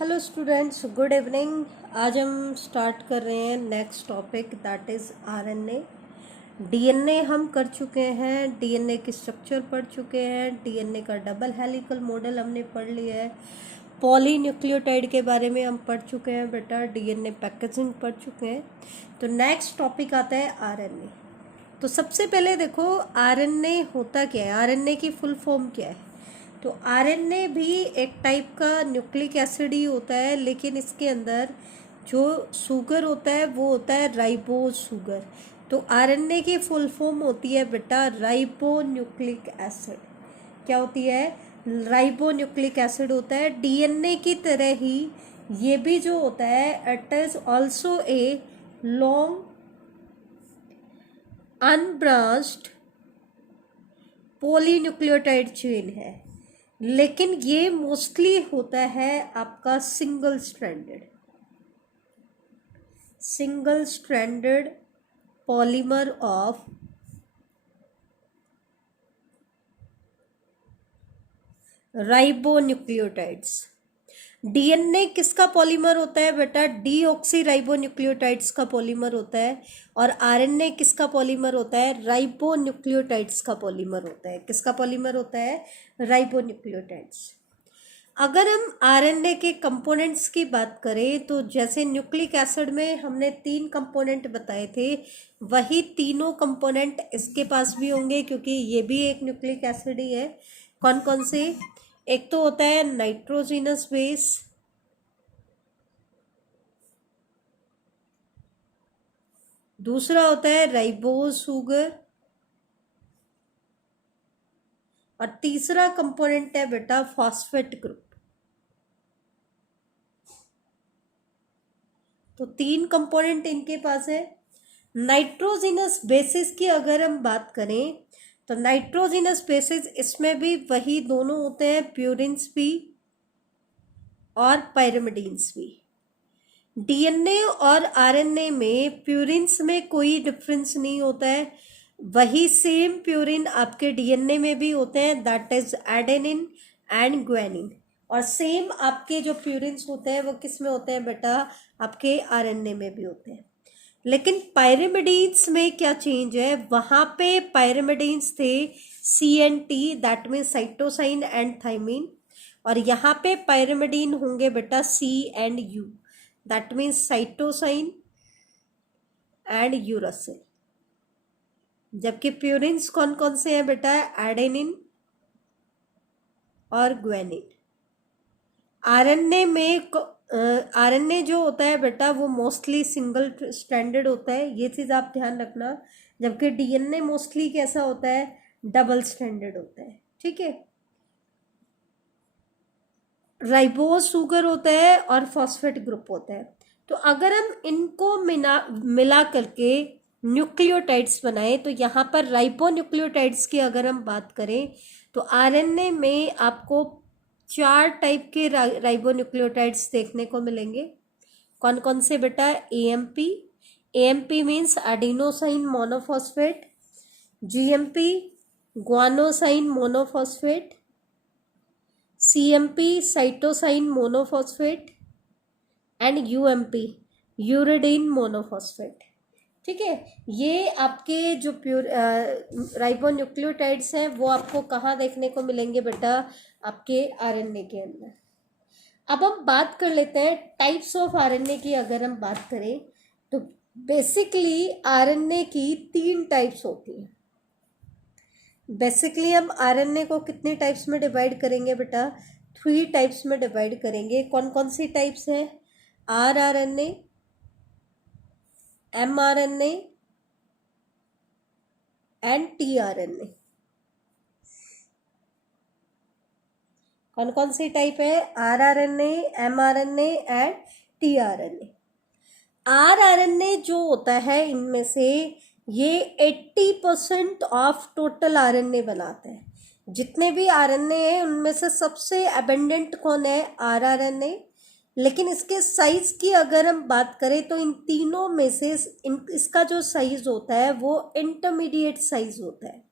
Hello students, good evening. आज हम start कर रहे हैं next topic, that is RNA. DNA हम कर चुके हैं, डीएनए की स्ट्रक्चर पढ़ चुके हैं, डीएनए का डबल हेलिकल मॉडल हमने पढ़ लिया है, पॉलीन्यूक्लियोटाइड के बारे में हम पढ़ चुके हैं बेटा, डीएनए पैकेजिंग पढ़ चुके हैं। तो नेक्स्ट टॉपिक आता है आरएनए। तो सबसे पहले देखो आरएनए होता क्या है, आरएनए की फुल फॉर्म क्या है। तो आरएनए भी एक टाइप का न्यूक्लिक एसिड ही होता है, लेकिन इसके अंदर जो शुगर होता है वो होता है राइबोज शुगर। तो आरएनए की फुल फॉर्म होती है बेटा राइबोन्यूक्लिक एसिड। क्या होती है? राइबोन्यूक्लिक एसिड होता है। डीएनए की तरह ही ये भी जो होता है, it is also a long unbranched polynucleotide chain है, लेकिन ये मोस्टली होता है आपका single stranded polymer of ribonucleotides. DNA किसका पॉलीमर होता है बेटा? डीऑक्सी राइबोन्यूक्लियोटाइड्स का पॉलीमर होता है। और आरएनए किसका पॉलीमर होता है? राइबोन्यूक्लियोटाइड्स का पॉलीमर होता है। किसका पॉलीमर होता है? राइबोन्यूक्लियोटाइड्स। अगर हम आरएनए के कंपोनेंट्स की बात करें तो जैसे न्यूक्लिक एसिड में हमने 3 कंपोनेंट बताए थे, वही तीनों कंपोनेंट इसके पास भी होंगे, क्योंकि ये भी एक न्यूक्लिक एसिड ही है। कौन कौन से? एक तो होता है नाइट्रोजिनस बेस, दूसरा होता है राइबोज शुगर, और तीसरा कंपोनेंट है बेटा फॉस्फेट ग्रुप। तो 3 कंपोनेंट इनके पास है। नाइट्रोजिनस बेसिस की अगर हम बात करें तो नाइट्रोजिनस बेसिस इसमें भी वही दोनों होते हैं, प्यूरिन्स भी और पायरिमिडीन्स भी। डीएनए और आरएनए में प्यूरिन्स में कोई डिफरेंस नहीं होता है, वही सेम प्यूरिन आपके डीएनए में भी होते हैं, that is adenine and guanine. और सेम आपके जो प्यूरिन्स होते हैं वो किस में होते हैं बेटा? आपके आरएनए में भी होते हैं। लेकिन पायरिमिडीन्स में क्या चेंज है? वहां पे पायरिमिडीन्स थे CNT, that mean cytosine and thymine, और यहाँ पे पायरिमिडीन होंगे बेटा C and U, that means cytosine and uracil. जबकि प्यूरिन्स कौन कौन से हैं बेटा? एडेनिन और ग्वानिन। आरएनए जो होता है बेटा वो मोस्टली सिंगल स्ट्रैंडेड होता है, ये चीज़ आप ध्यान रखना। जबकि डीएनए मोस्टली कैसा होता है? डबल स्ट्रैंडेड होता है। ठीक है। राइबोज शुगर होता है और फॉस्फेट ग्रुप होता है। तो अगर हम इनको मिला करके न्यूक्लियोटाइड्स बनाए तो यहाँ पर राइबोन्यूक्लियोटाइड्स की अगर हम बात करें तो आरएनए में आपको 4 टाइप के राइबोन्यूक्लियोटाइड्स देखने को मिलेंगे। कौन कौन से बेटा? AMP means adenosine monophosphate, GMP guanosine monophosphate, CMP cytosine monophosphate and UMP uridine monophosphate. ठीक है। ये आपके जो राइबोन्यूक्लियोटाइड्स हैं वो आपको कहाँ देखने को मिलेंगे बेटा? आपके आरएनए के अंदर। अब हम बात कर लेते हैं टाइप्स ऑफ आरएनए की। अगर हम बात करें तो बेसिकली आरएनए की 3 टाइप्स होती हैं। बेसिकली हम आरएनए को कितने टाइप्स में डिवाइड करेंगे बेटा? 3 टाइप्स में डिवाइड करेंगे। कौन कौन सी टाइप्स हैं? rRNA, mRNA and tRNA। कौन कौन सी टाइप है? rRNA, mRNA and tRNA। rRNA जो होता है इनमें से ये 80% ऑफ टोटल आरएनए बनाते हैं। जितने भी आरएनए हैं उनमें से सबसे अबेंडेंट कौन है? rRNA। लेकिन इसके साइज की अगर हम बात करें तो इन तीनों में से इसका जो साइज होता है वो इंटरमीडिएट साइज होता है।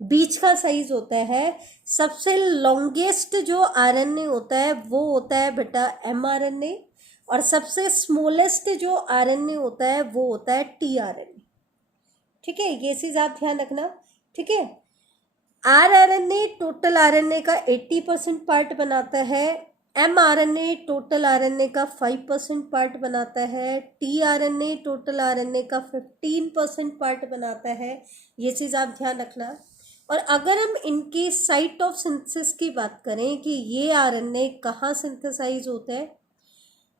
बीच का साइज होता है। सबसे लॉन्गेस्ट जो आरएनए होता है वो होता है बेटा एमआरएनए, और सबसे स्मॉलेस्ट जो आरएनए होता है वो होता है टीआरएनए। ठीक है, ये चीज आप ध्यान रखना। ठीक है, आरआरएनए टोटल आरएनए का 80% पार्ट बनाता है, एमआरएनए टोटल आरएनए का 5% पार्ट बनाता है, टीआरएनए टोटल आरएनए का 15% पार्ट बनाता है। ये चीज़ आप ध्यान रखना। और अगर हम इनकी साइट ऑफ सिंथेसिस की बात करें कि ये आरएनए कहाँ सिंथेसाइज होता है,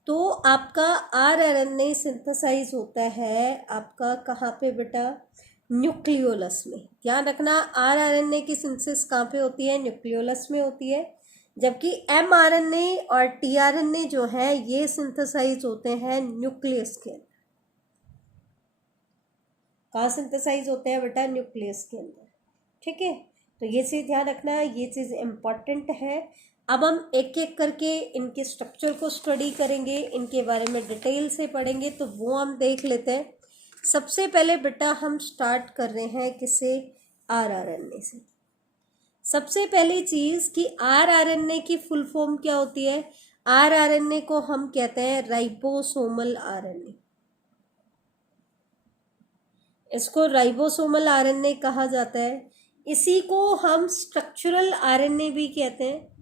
तो आपका आरआरएनए सिंथेसाइज होता है आपका कहाँ पे बेटा, न्यूक्लियोलस में। ध्यान रखना, आरआरएनए की सिंथेसिस कहाँ पे होती है, न्यूक्लियोलस में होती है, जबकि एमआरएनए और टीआरएनए जो है ये सिंथेसाइज होते हैं न्यूक्लियस के अंदर। कहाँ सिंथेसाइज होते हैं बेटा, न्यूक्लियस के अंदर। ठीक है, तो ये चीज़ ध्यान रखना, ये चीज़ इम्पॉर्टेंट है। अब हम एक एक करके इनके स्ट्रक्चर को स्टडी करेंगे, इनके बारे में डिटेल से पढ़ेंगे, तो वो हम देख लेते हैं। सबसे पहले बेटा हम स्टार्ट कर रहे हैं किससे, आरआरएनए से। सबसे पहली चीज़ कि आरआरएनए की फुल फॉर्म क्या होती है। आरआरएनए को हम कहते हैं राइबोसोमल आरएनए। इसको राइबोसोमल आरएनए कहा जाता है। इसी को हम स्ट्रक्चरल आरएनए भी कहते हैं।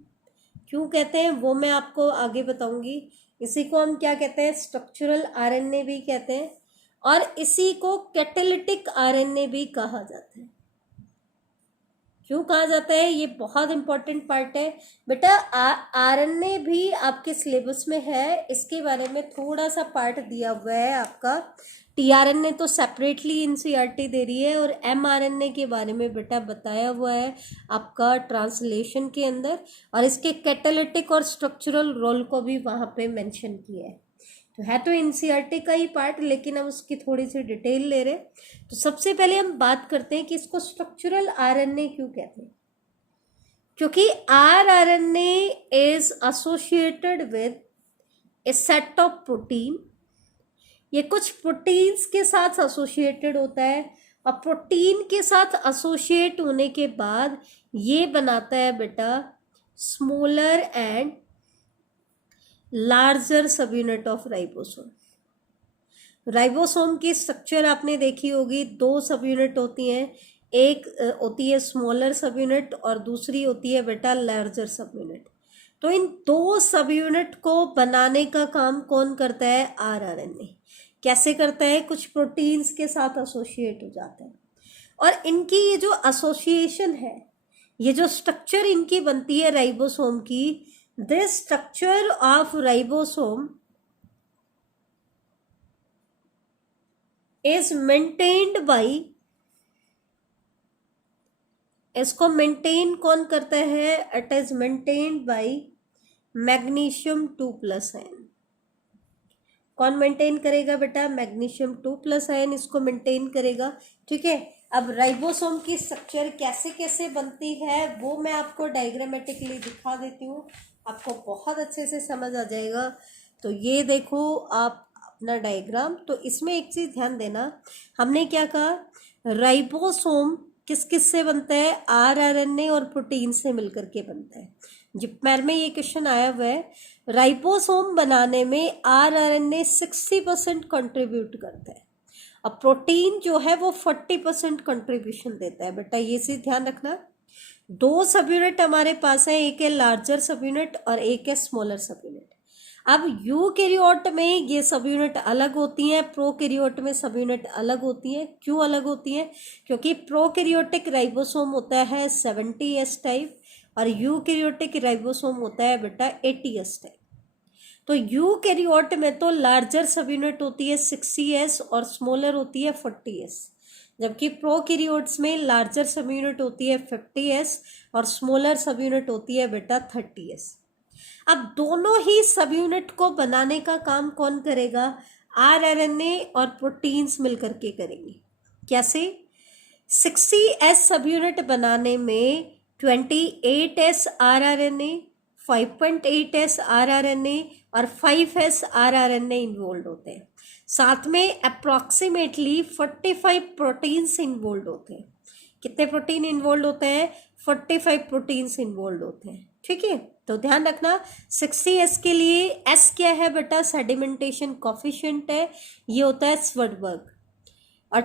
क्यों कहते हैं वो मैं आपको आगे बताऊंगी। इसी को हम क्या कहते हैं, स्ट्रक्चरल आरएनए भी कहते हैं, और इसी को कैटालिटिक आरएनए भी कहा जाता है। क्यों कहा जाता है, ये बहुत इंपॉर्टेंट पार्ट है बेटा। आरएनए भी आपके सिलेबस में है, इसके बारे में थोड़ा सा पार्ट दिया हुआ है आपका। टीआरएनए तो सेपरेटली एनसीईआरटी दे रही है, और एमआरएनए के बारे में बेटा बताया हुआ है आपका ट्रांसलेशन के अंदर, और इसके कैटालिटिक और स्ट्रक्चरल रोल को भी वहाँ पे मेंशन किया है। तो है तो एनसीईआरटी का ही पार्ट, लेकिन हम उसकी थोड़ी सी डिटेल ले रहे हैं। तो सबसे पहले हम बात करते हैं कि इसको स्ट्रक्चरल आरएनए क्यों कहते हैं। क्योंकि rRNA is associated with A set of protein. ये कुछ प्रोटीन्स के साथ एसोसिएटेड होता है, और प्रोटीन के साथ एसोसिएट होने के बाद ये बनाता है बेटा स्मॉलर एंड लार्जर सब यूनिट ऑफ राइबोसोम। राइबोसोम की स्ट्रक्चर आपने देखी होगी, दो सब यूनिट होती हैं, एक होती है स्मॉलर सब यूनिट और दूसरी होती है बेटा लार्जर सब यूनिट। तो इन दो सब यूनिट को बनाने का काम कौन करता है, आरआरएनए। कैसे करता है, कुछ प्रोटीन्स के साथ एसोसिएट हो जाता है, और इनकी ये जो एसोसिएशन है, ये जो स्ट्रक्चर इनकी बनती है राइबोसोम की, this structure of ribosome is maintained by, इसको मेंटेन कौन करता है, it is maintained by magnesium 2+ ion. कौन मेंटेन करेगा बेटा, मैग्नीशियम 2+ आयन इसको मेंटेन करेगा। ठीक है, अब राइबोसोम की स्ट्रक्चर कैसे कैसे बनती है वो मैं आपको डायग्रामेटिकली दिखा देती हूँ, आपको बहुत अच्छे से समझ आ जाएगा। तो ये देखो आप अपना डायग्राम, तो इसमें एक चीज़ ध्यान देना, हमने क्या कहा, राइबोसोम किस किस से बनता है, आरआरएनए और प्रोटीन से मिलकर के बनता है। जिपमर में ये क्वेश्चन आया हुआ है, राइबोसोम बनाने में आरआरएनए 60% कंट्रीब्यूट करता है, अब प्रोटीन जो है वो 40% कंट्रीब्यूशन देता है। बेटा ये चीज़ ध्यान रखना, दो सब यूनिट हमारे पास है, एक है लार्जर सब यूनिट और एक है स्मॉलर सब यूनिट। अब यूकैरियोट में ये सब यूनिट अलग होती हैं, प्रोकैरियोट में सब यूनिट अलग होती हैं। क्यों अलग होती हैं, क्योंकि प्रोकैरियोटिक राइबोसोम होता है 70S टाइप, और यूकैरियोटिक राइबोसोम होता है बेटा 80S टाइप। तो यूकैरियोट में तो लार्जर सब यूनिट होती है 60S और स्मॉलर होती है 40S, जबकि प्रोकैरियोट्स में लार्जर सब यूनिट होती है 50S और स्मॉलर सब यूनिट होती है बेटा 30S। अब दोनों ही सब यूनिट को बनाने का काम कौन करेगा, आरआरएनए और प्रोटीन्स मिलकर के करेंगे। कैसे, 60S सब यूनिट बनाने में 28S आरआरएनए, 5.8S आरआरएनए और 5S आरआरएनए इन्वॉल्व होते हैं। साथ में अप्रॉक्सीमेटली 45 प्रोटीन्स इन्वॉल्व होते हैं। कितने प्रोटीन इन्वॉल्व होते हैं? 45 प्रोटीन्स इन्वॉल्व होते हैं। ठीक है, तो ध्यान रखना 60S के लिए S क्या है बेटा? सेडिमेंटेशन कॉफिशिएंट है, ये होता है स्वर्डबर्ग। और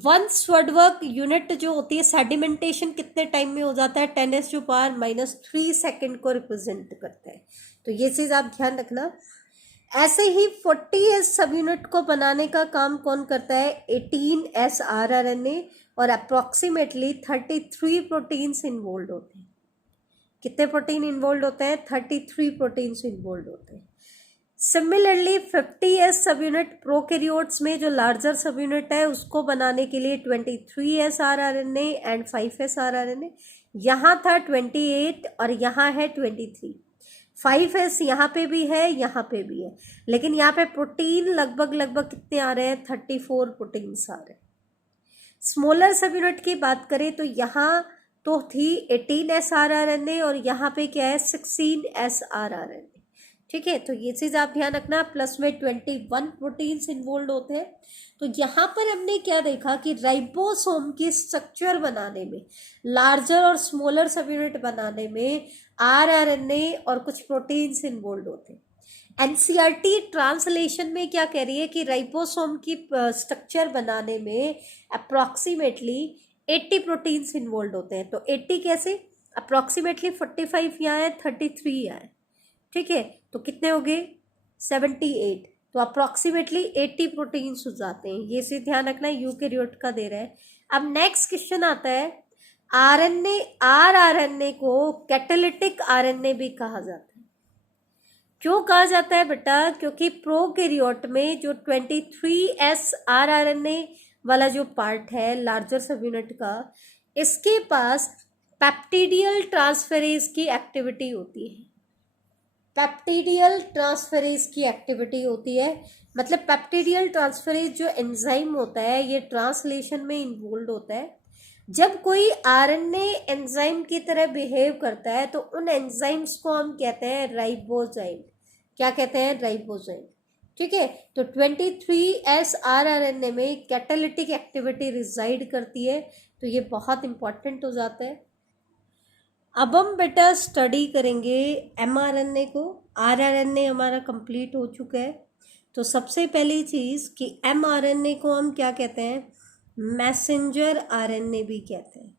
1 स्वर्डबर्ग यूनिट जो होती है सेडिमेंटेशन कितने टाइम में हो जाता है? 10⁻³ सेकेंड को रिप्रेजेंट करता है। तो ये चीज आप ध्यान रखना। ऐसे ही 40S सब यूनिट को बनाने का काम कौन करता है? 18S rRNA, और अप्रोक्सीमेटली 33 प्रोटीन्स इन्वॉल्व होते हैं। कितने प्रोटीन इन्वॉल्व होते हैं? 33 प्रोटीन्स इन्वॉल्व होते हैं। सिमिलरली 50S सब यूनिट प्रोकैरियोट्स में जो लार्जर सब यूनिट है उसको बनाने के लिए 23S rRNA and 5S rRNA। यहाँ था 28 और यहाँ है 23। 5S यहाँ पे भी है, यहाँ पे भी है, लेकिन यहाँ पे प्रोटीन लगभग कितने आ रहे हैं? 34 प्रोटीन्स आ रहे हैं। स्मॉलर सब यूनिट की बात करें तो यहाँ तो थी 18S rRNA और यहाँ पे क्या है? 16S rRNA। ठीक है, तो ये चीज आप ध्यान रखना। प्लस में 21 प्रोटीन्स इन्वॉल्व होते हैं। तो यहाँ पर हमने क्या देखा कि राइबोसोम की स्ट्रक्चर बनाने में, लार्जर और स्मॉलर सब यूनिट बनाने में rRNA और कुछ प्रोटीन्स इन्वॉल्व होते हैं। एनसीईआरटी ट्रांसलेशन में क्या कह रही है कि राइबोसोम की स्ट्रक्चर बनाने में अप्रोक्सीमेटली 80 प्रोटीन्स इन्वॉल्व होते हैं। तो 80 कैसे? अप्रोक्सीमेटली 45 यहाँ है, 33 यहाँ है। ठीक है, तो कितने हो गए? 78। तो अप्रोक्सीमेटली 80 प्रोटीन्स हो जाते हैं। ये से ध्यान रखना, यूकैरियोट का दे रहा है। अब नेक्स्ट क्वेश्चन आता है, rRNA को कैटालिटिक RNA भी कहा जाता है। क्यों कहा जाता है बेटा? क्योंकि प्रोकैरियोट में जो 23S rRNA वाला जो पार्ट है लार्जर सब यूनिट का, इसके पास पेप्टिडियल ट्रांसफेरेज की एक्टिविटी होती है। पेप्टिडियल ट्रांसफेरेज की एक्टिविटी होती है, मतलब पेप्टिडियल ट्रांसफेरेज जो एंजाइम होता है ये ट्रांसलेशन में इन्वॉल्व होता है। जब कोई आरएनए एंजाइम की तरह बिहेव करता है तो उन एंजाइम्स को हम कहते हैं राइबोजाइम। क्या कहते हैं? राइबोजाइम। ठीक है, तो 23S rRNA में कैटालिटिक एक्टिविटी रिजाइड करती है, तो ये बहुत इंपॉर्टेंट हो जाता है। अब हम बेटा स्टडी करेंगे mRNA को। rRNA हमारा कंप्लीट हो चुका है। तो सबसे पहली चीज़ कि mRNA को हम क्या कहते हैं? मैसेंजर आरएनए भी कहते हैं।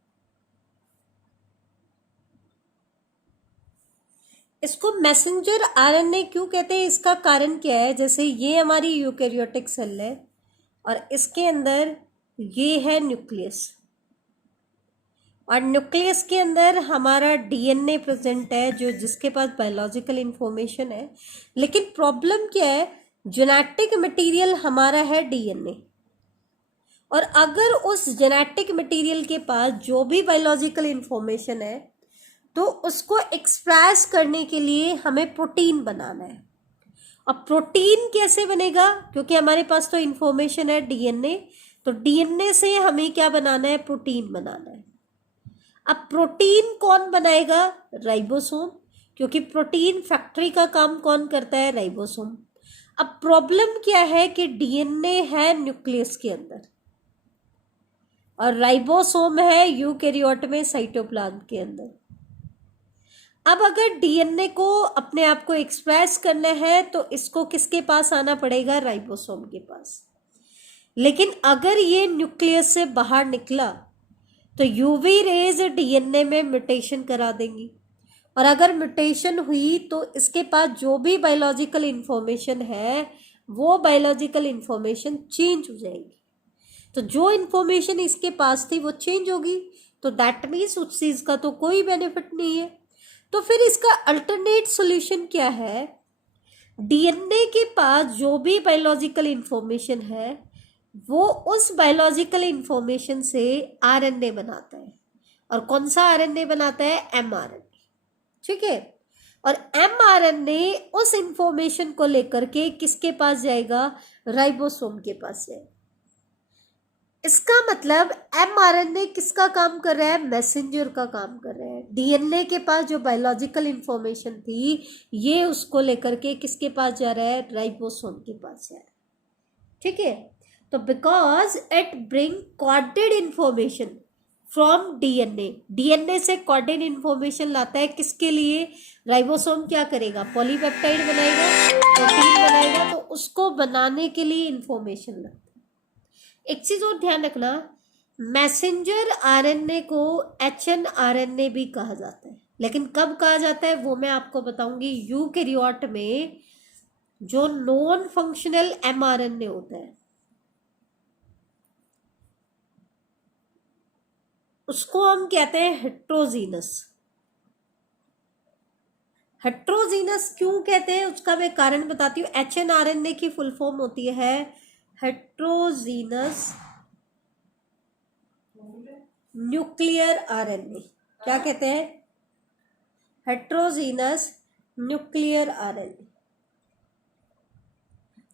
इसको मैसेंजर आरएनए क्यों कहते हैं? इसका कारण क्या है? जैसे ये हमारी यूकैरियोटिक सेल है और इसके अंदर ये है न्यूक्लियस, और न्यूक्लियस के अंदर हमारा डीएनए प्रेजेंट है जो जिसके पास बायोलॉजिकल इंफॉर्मेशन है। लेकिन प्रॉब्लम क्या है? जेनेटिक मटेरियल हमारा है डीएनए, और अगर उस जेनेटिक मटेरियल के पास जो भी बायोलॉजिकल इंफॉर्मेशन है तो उसको एक्सप्रेस करने के लिए हमें प्रोटीन बनाना है। अब प्रोटीन कैसे बनेगा? क्योंकि हमारे पास तो इंफॉर्मेशन है डीएनए, तो डीएनए से हमें क्या बनाना है? प्रोटीन बनाना है। अब प्रोटीन कौन बनाएगा? राइबोसोम, क्योंकि प्रोटीन फैक्ट्री का काम कौन करता है? राइबोसोम। अब प्रॉब्लम क्या है कि डीएनए है न्यूक्लियस के अंदर और राइबोसोम है यूकैरियोट में साइटोप्लाज्म के अंदर। अब अगर डीएनए को अपने आप को एक्सप्रेस करना है तो इसको किसके पास आना पड़ेगा? राइबोसोम के पास। लेकिन अगर ये न्यूक्लियस से बाहर निकला तो यूवी रेज डीएनए में म्यूटेशन करा देंगी, और अगर म्यूटेशन हुई तो इसके पास जो भी बायोलॉजिकल इंफॉर्मेशन है वो बायोलॉजिकल इंफॉर्मेशन चेंज हो जाएगी। तो जो इंफॉर्मेशन इसके पास थी वो चेंज होगी, तो दैट मीन्स उस चीज का तो कोई बेनिफिट नहीं है। तो फिर इसका अल्टरनेट सॉल्यूशन क्या है? डीएनए के पास जो भी बायोलॉजिकल इंफॉर्मेशन है वो उस बायोलॉजिकल इंफॉर्मेशन से आरएनए बनाता है, और कौन सा आरएनए बनाता है? एमआरएनए। ठीक है, और एमआरएनए उस इंफॉर्मेशन को लेकर के किसके पास जाएगा? राइबोसोम के पास जाएगा। इसका मतलब एमआरएनए किसका काम कर रहा है? मैसेंजर का काम कर रहा है। डीएनए के पास जो बायोलॉजिकल इंफॉर्मेशन थी ये उसको लेकर के किसके पास जा रहा है? राइबोसोम के पास जा रहा है। ठीक है, तो because it bring coded information, from DNA. DNA से कॉर्डेन इंफॉर्मेशन लाता है, किसके लिए? राइबोसोम क्या करेगा? पॉलीपेप्टाइड बनाएगा, प्रोटीन बनाएगा, तो उसको बनाने के लिए इंफॉर्मेशन लगता है। एक चीज और ध्यान रखना, मैसेंजर आरएनए को एचएनआरएनए भी कहा जाता है, लेकिन कब कहा जाता है वो मैं आपको बताऊंगी। यूकैरियोट में जो नॉन फंक्शनल एमआरएनए होता है उसको हम कहते हैं हेट्रोजीनस। हेट्रोजीनस क्यों कहते हैं उसका मैं कारण बताती हूँ। एचएनआरएनए की फुल फॉर्म होती है हेट्रोजीनस न्यूक्लियर आरएनए। क्या कहते हैं? Heterogeneous nuclear RNA.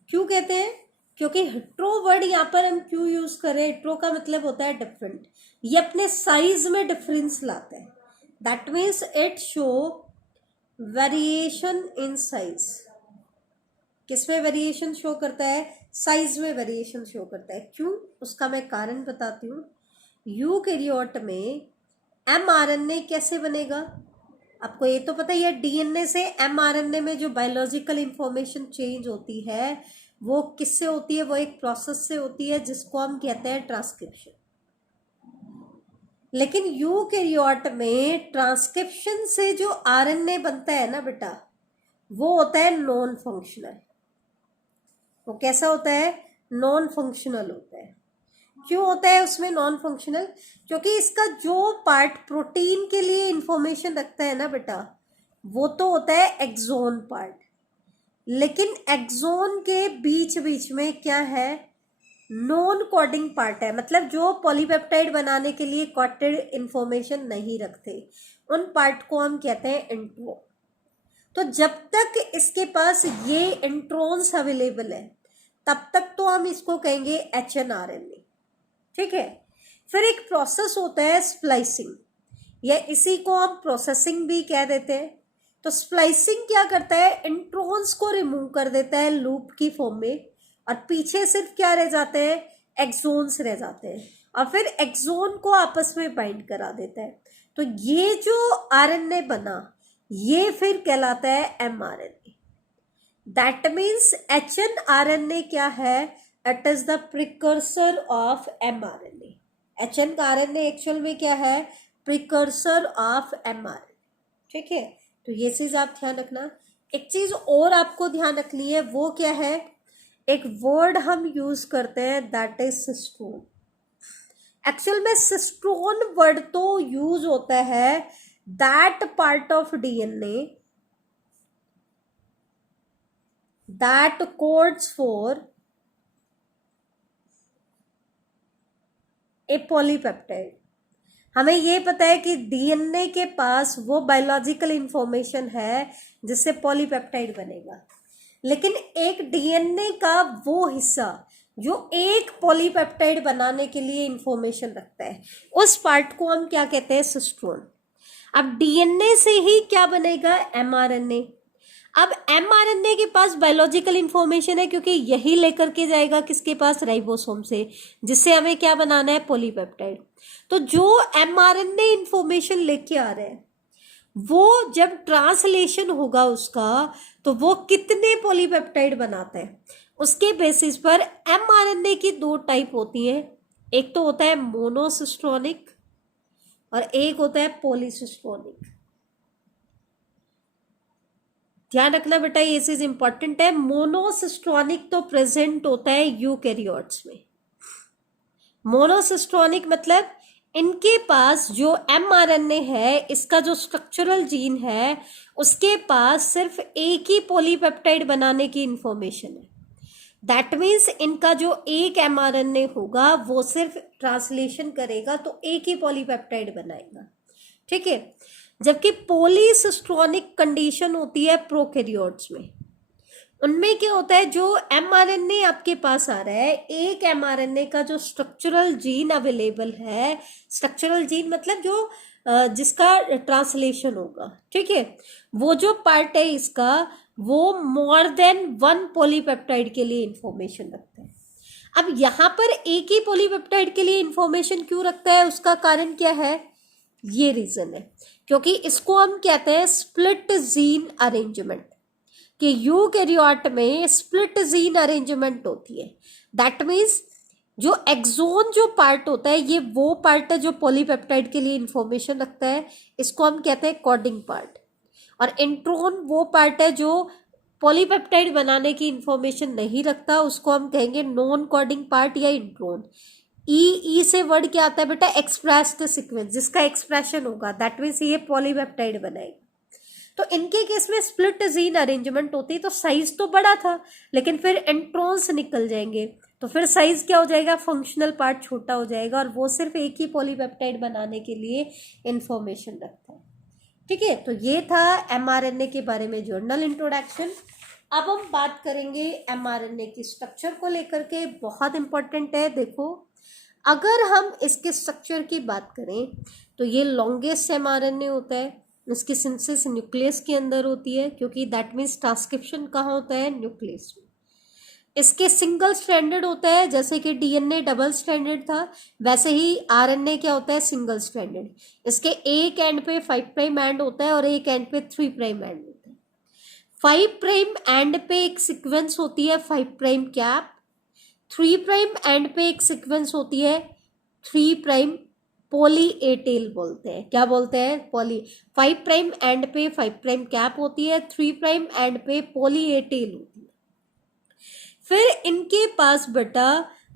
क्यों कहते हैं? क्योंकि हेट्रो वर्ड यहाँ पर हम क्यों यूज करें? हेट्रो का मतलब होता है डिफरेंट। ये अपने साइज में डिफरेंस लाता है। That means it show variation in size. किसमें वेरिएशन शो करता है? साइज में वेरिएशन शो करता है। क्यों? उसका मैं कारण बताती हूँ। यूकैरियोट में एमआरएनए कैसे बनेगा? आपको ये तो पता ही है, डीएनए से एमआरएनए में जो बायोलॉजिकल इंफॉर्मेशन चेंज होती है वो किससे होती है? वो एक प्रोसेस से होती है जिसको हम कहते हैं ट्रांसक्रिप्शन। लेकिन यूकैरियोट में ट्रांसक्रिप्शन से जो आरएनए बनता है ना बेटा, वो होता है नॉन फंक्शनल। वो कैसा होता है? नॉन फंक्शनल होता है। क्यों होता है उसमें नॉन फंक्शनल? क्योंकि इसका जो पार्ट प्रोटीन के लिए इंफॉर्मेशन रखता है ना बेटा, वो तो होता है एक्सोन पार्ट। लेकिन एक्सोन के बीच बीच में क्या है? नॉन कोडिंग पार्ट है, मतलब जो पॉलीपेप्टाइड बनाने के लिए कोडेड इंफॉर्मेशन नहीं रखते, उन पार्ट को हम कहते हैं इंट्रो। तो जब तक इसके पास ये इंट्रॉन्स अवेलेबल है तब तक तो हम इसको कहेंगे एचएनआरएनए। ठीक है। फिर एक प्रोसेस होता है स्प्लाइसिंग, या इसी को हम प्रोसेसिंग भी कह देते हैं। तो स्प्लाइसिंग क्या करता है? इंट्रॉन्स को रिमूव कर देता है लूप की फॉर्म में, और पीछे सिर्फ क्या रह जाते हैं? एक्सोन्स रह जाते हैं, और फिर एक्सोन को आपस में बाइंड करा देता है। तो ये जो आरएनए बना ये फिर कहलाता है एमआरएनए। दैट मीन्स एचएनआरएनए क्या है? It is the precursor of mRNA. Hn का आरएनए एक्चुअल में क्या है? Precursor of mRNA. ठीक है, तो ये चीज आप ध्यान रखना। एक चीज और आपको ध्यान रखनी है, वो क्या है? एक वर्ड हम यूज करते हैं दैट इज सिस्टोन। एक्चुअल में सिस्टोन वर्ड तो यूज होता है that part of DNA that codes for a polypeptide. हमें ये पता है कि डीएनए के पास वो बायोलॉजिकल इंफॉर्मेशन है जिससे पॉलीपेप्टाइड बनेगा, लेकिन एक डीएनए का वो हिस्सा जो एक पॉलीपेप्टाइड बनाने के लिए इंफॉर्मेशन रखता है, उस पार्ट को हम क्या कहते हैं? सिस्टोन। अब डीएनए से ही क्या बनेगा? एमआरएनए। अब एमआरएनए के पास बायोलॉजिकल इंफॉर्मेशन है क्योंकि यही लेकर के जाएगा किसके पास? राइबोसोम से, जिससे हमें क्या बनाना है? पॉलीपेप्टाइड। तो जो एमआरएनए इंफॉर्मेशन लेके आ रहे हैं वो जब ट्रांसलेशन होगा उसका, तो वो कितने पॉलीपेप्टाइड बनाता है उसके बेसिस पर एमआरएनए की दो टाइप होती है। एक तो होता है मोनोसिस्टोनिक और एक होता है पॉलीसिस्टोनिक। ध्यान रखना बेटा, ये चीज इंपॉर्टेंट है। मोनोसिस्टोनिक तो प्रेजेंट होता है यूकैरियोट्स में। मोनोसिस्टोनिक मतलब इनके पास जो एमआरएनए है, इसका जो स्ट्रक्चरल जीन है, उसके पास सिर्फ एक ही पॉलीपेप्टाइड बनाने की इंफॉर्मेशन है। दैट मीन्स इनका जो एक एमआरएनए होगा वो सिर्फ ट्रांसलेशन करेगा तो एक ही पॉलीपेप्टाइड बनाएगा। ठीक है। जबकि पॉलीसिस्टोनिक कंडीशन होती है प्रोकैरियोट्स में। उनमें क्या होता है? जो एमआरएनए आपके पास आ रहा है, एक एमआरएनए का जो स्ट्रक्चरल जीन अवेलेबल है, स्ट्रक्चरल जीन मतलब जो जिसका ट्रांसलेशन होगा, ठीक है, वो जो पार्ट है इसका, वो मोर देन वन पॉलीपेप्टाइड के लिए इंफॉर्मेशन रखता है। अब यहाँ पर एक ही पॉलीपेप्टाइड के लिए इंफॉर्मेशन क्यों रखता है, उसका कारण क्या है, ये रीजन है क्योंकि इसको हम कहते हैं स्प्लिट जीन अरेंजमेंट, कि यूकैरियोट में स्प्लिट जीन अरेंजमेंट होती है। दैट मीन्स जो एक्सोन जो पार्ट होता है, ये वो पार्ट है जो पॉलीपेप्टाइड के लिए इंफॉर्मेशन रखता है, इसको हम कहते हैं कोडिंग पार्ट। और इंट्रोन वो पार्ट है जो पॉलीपेप्टाइड बनाने की इंफॉर्मेशन नहीं रखता, उसको हम कहेंगे नॉन कोडिंग पार्ट या इंट्रोन। ई से वर्ड क्या आता है बेटा, एक्सप्रेस द सीक्वेंस, जिसका एक्सप्रेशन होगा, दैट मीन्स ये पॉलीपेप्टाइड बनाएगा। तो इनके केस में स्प्लिट जीन अरेंजमेंट होती है, तो साइज तो बड़ा था लेकिन फिर एंट्रॉन्स निकल जाएंगे, तो फिर साइज क्या हो जाएगा, फंक्शनल पार्ट छोटा हो जाएगा, और वो सिर्फ एक ही पॉलीपेप्टाइड बनाने के लिए इंफॉर्मेशन रखता है। ठीक है, तो ये था एमआरएनए के बारे में जर्नल इंट्रोडक्शन। अब हम बात करेंगे एमआरएनए की स्ट्रक्चर को लेकर के, बहुत इंपॉर्टेंट है। देखो, अगर हम इसके स्ट्रक्चर की बात करें तो ये लॉन्गेस्ट एमआरएनए होता है, इसकी सिंथेसिस न्यूक्लियस के अंदर होती है, क्योंकि दैट मीन्स ट्रांसक्रिप्शन कहाँ होता है, न्यूक्लियस में। इसके सिंगल स्ट्रैंडेड होता है, जैसे कि डीएनए डबल स्ट्रैंडेड था, वैसे ही आरएनए क्या होता है, सिंगल स्ट्रैंडेड। इसके एक एंड पे 5 प्राइम एंड होता है और एक एंड पे 3 प्राइम एंड होता है। 5 प्राइम एंड पे एक सीक्वेंस होती है 5 प्राइम कैप, 3 प्राइम एंड पे एक सीक्वेंस होती है 3 प्राइम पॉली ए टेल बोलते हैं। क्या बोलते हैं, पॉली। 5 प्राइम एंड पे 5 प्राइम कैप होती है, 3 प्राइम एंड पे पॉली ए टेल होती है। फिर इनके पास बेटा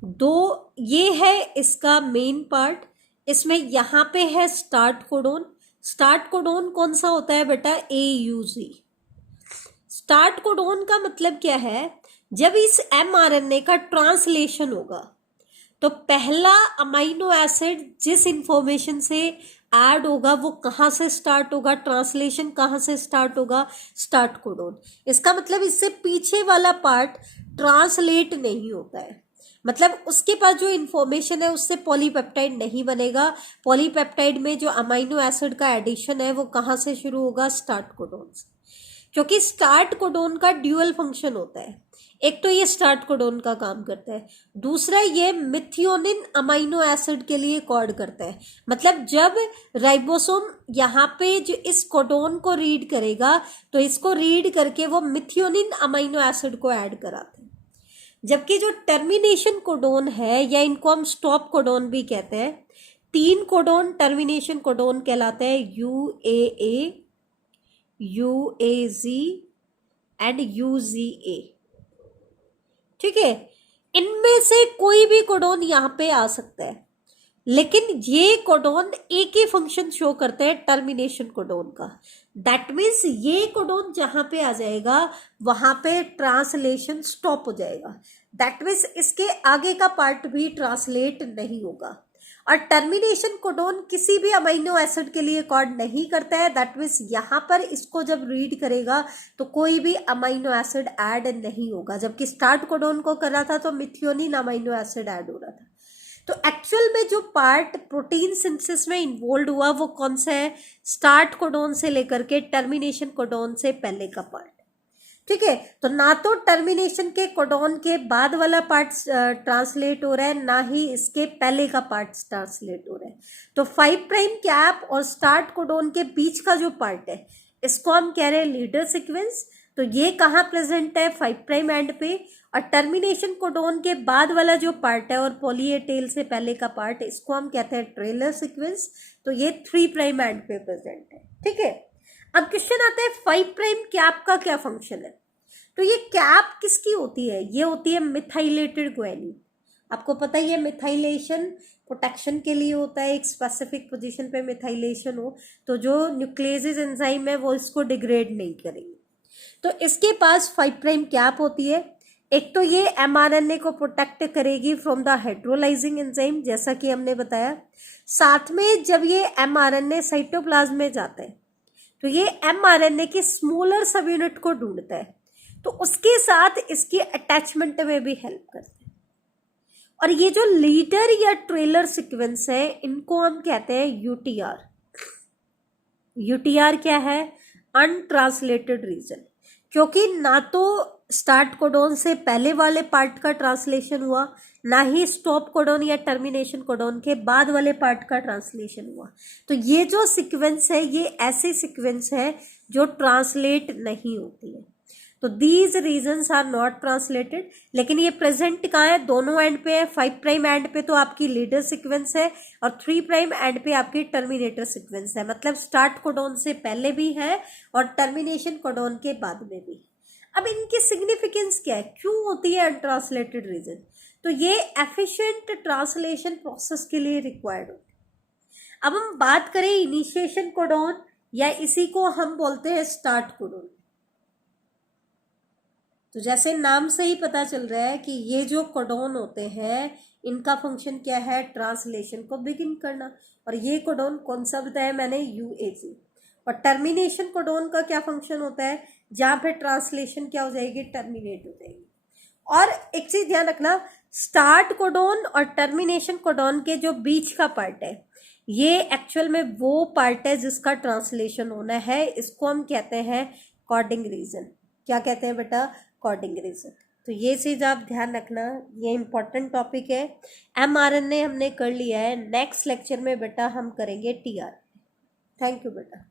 दो, ये है इसका मेन पार्ट, इसमें यहाँ पे है स्टार्ट कोडोन। स्टार्ट कोडोन कौन सा होता है बेटा, AUG। स्टार्ट कोडोन का मतलब क्या है, जब इस mRNA का ट्रांसलेशन होगा तो पहला अमाइनो एसिड जिस इंफॉर्मेशन से ऐड होगा वो कहाँ से स्टार्ट होगा, ट्रांसलेशन कहाँ से स्टार्ट होगा, स्टार्ट कोडोन। इसका मतलब इससे पीछे वाला पार्ट ट्रांसलेट नहीं होता है, मतलब उसके पास जो इंफॉर्मेशन है उससे पॉलीपेप्टाइड नहीं बनेगा। पॉलीपेप्टाइड में जो अमाइनो एसिड का एडिशन है वो कहाँ से शुरू होगा, स्टार्ट कोडोन से, क्योंकि स्टार्ट कोडोन का ड्यूअल फंक्शन होता है। एक तो ये स्टार्ट कोडोन का काम करता है, दूसरा ये मिथियोनिन अमाइनो एसिड के लिए कोड करता है। मतलब जब राइबोसोम यहाँ पे जो इस कोडोन को रीड करेगा तो इसको रीड करके वो मिथियोनिन अमाइनो एसिड को ऐड कराते हैं। जबकि जो टर्मिनेशन कोडोन है, या इनको हम स्टॉप कोडोन भी कहते हैं, 3 कोडोन टर्मिनेशन कोडोन कहलाते हैं, UAA, UAZ एंड UZA। ठीक है, इनमें से कोई भी कोडोन यहाँ पे आ सकता है, लेकिन ये कोडोन एक ही फंक्शन शो करते हैं, टर्मिनेशन कोडोन का। दैट मीन्स ये कोडोन जहां पे आ जाएगा वहां पे ट्रांसलेशन स्टॉप हो जाएगा। दैट मीन्स इसके आगे का पार्ट भी ट्रांसलेट नहीं होगा। और टर्मिनेशन कोडोन किसी भी अमीनो एसिड के लिए कोड नहीं करता है। दैट मीन्स यहाँ पर इसको जब रीड करेगा तो कोई भी अमीनो एसिड ऐड नहीं होगा, जबकि स्टार्ट कोडोन को कर रहा था तो मिथियोनिन अमीनो एसिड ऐड हो रहा था। तो एक्चुअल में जो पार्ट प्रोटीन सिंथेसिस में इन्वॉल्व हुआ वो कौन सा है, स्टार्ट कोडोन से लेकर के टर्मिनेशन कोडोन से पहले का पार्ट। ठीक है, तो ना तो टर्मिनेशन के कोडोन के बाद वाला पार्ट ट्रांसलेट हो रहा है, ना ही इसके पहले का पार्ट ट्रांसलेट हो रहा है। तो 5 प्राइम कैप और स्टार्ट कोडोन के बीच का जो पार्ट है इसको हम कह रहे हैं लीडर सीक्वेंस। तो ये कहाँ प्रेजेंट है, 5 प्राइम एंड पे। और टर्मिनेशन कोडोन के बाद वाला जो पार्ट है और पॉली ए टेल से पहले का पार्ट, इसको हम कहते हैं ट्रेलर सीक्वेंस। तो ये 3 प्राइम एंड पे प्रेजेंट है। ठीक है, अब क्वेश्चन आता है 5 प्राइम कैप का क्या फंक्शन है। तो ये कैप किसकी होती है, ये होती है मिथाइलेटेड ग्वानिन। आपको पता ही है मिथाइलेशन प्रोटेक्शन के लिए होता है, एक स्पेसिफिक पोजीशन पे मिथाइलेशन हो तो जो न्यूक्लियस एंजाइम है वो इसको डिग्रेड नहीं करेंगे। तो इसके पास 5 प्राइम कैप होती है। एक तो ये mRNA को प्रोटेक्ट करेगी फ्रॉम द हाइड्रोलाइजिंग एंजाइम, जैसा कि हमने बताया। साथ में जब ये mRNA साइटोप्लाज्म में जाता है तो ये mRNA के स्मॉलर सब यूनिट को ढूंढता है, तो उसके साथ इसकी अटैचमेंट में भी हेल्प करते हैं। और ये जो लीडर या ट्रेलर सीक्वेंस है इनको हम कहते हैं UTR। UTR क्या है, अनट्रांसलेटेड रीजन, क्योंकि ना तो स्टार्ट कोडोन से पहले वाले पार्ट का ट्रांसलेशन हुआ, ना ही स्टॉप कोडोन या टर्मिनेशन कोडोन के बाद वाले पार्ट का ट्रांसलेशन हुआ। तो ये जो सीक्वेंस है ये ऐसे सीक्वेंस है जो ट्रांसलेट नहीं होती है। तो these reasons are not translated. लेकिन ये प्रेजेंट कहाँ है, दोनों एंड पे है। 5 प्राइम एंड पे तो आपकी लीडर सीक्वेंस है और 3 प्राइम एंड पे आपकी टर्मिनेटर सीक्वेंस है। मतलब स्टार्ट कोडोन से पहले भी है और टर्मिनेशन कोडोन के बाद में भी। अब इनकी सिग्निफिकेंस क्या है, क्यों होती है अनट्रांसलेटेड रीजन? तो ये एफिशिएंट ट्रांसलेशन प्रोसेस के लिए रिक्वायर्ड होती है। अब हम बात करें इनिशिएशन कोडोन, या इसी को हम बोलते हैं स्टार्ट कोडोन। तो जैसे नाम से ही पता चल रहा है कि ये जो कोडोन होते हैं इनका फंक्शन क्या है, ट्रांसलेशन को बिगिन करना। और ये कोडोन कौन सा बताया मैंने, यूएजी। और टर्मिनेशन कोडोन का क्या फंक्शन होता है, जहां पे ट्रांसलेशन क्या हो जाएगी, टर्मिनेट हो जाएगी। और एक चीज ध्यान रखना, स्टार्ट कोडोन और टर्मिनेशन कोडोन के जो बीच का पार्ट है ये एक्चुअल में वो पार्ट है जिसका ट्रांसलेशन होना है। इसको हम कहते हैं कोडिंग रीजन। क्या कहते हैं बेटा, कोडिंग रीजन। तो ये चीज आप ध्यान रखना, ये इंपॉर्टेंट टॉपिक है। mRNA हमने कर लिया है, नेक्स्ट लेक्चर में बेटा हम करेंगे टीआर। थैंक यू बेटा।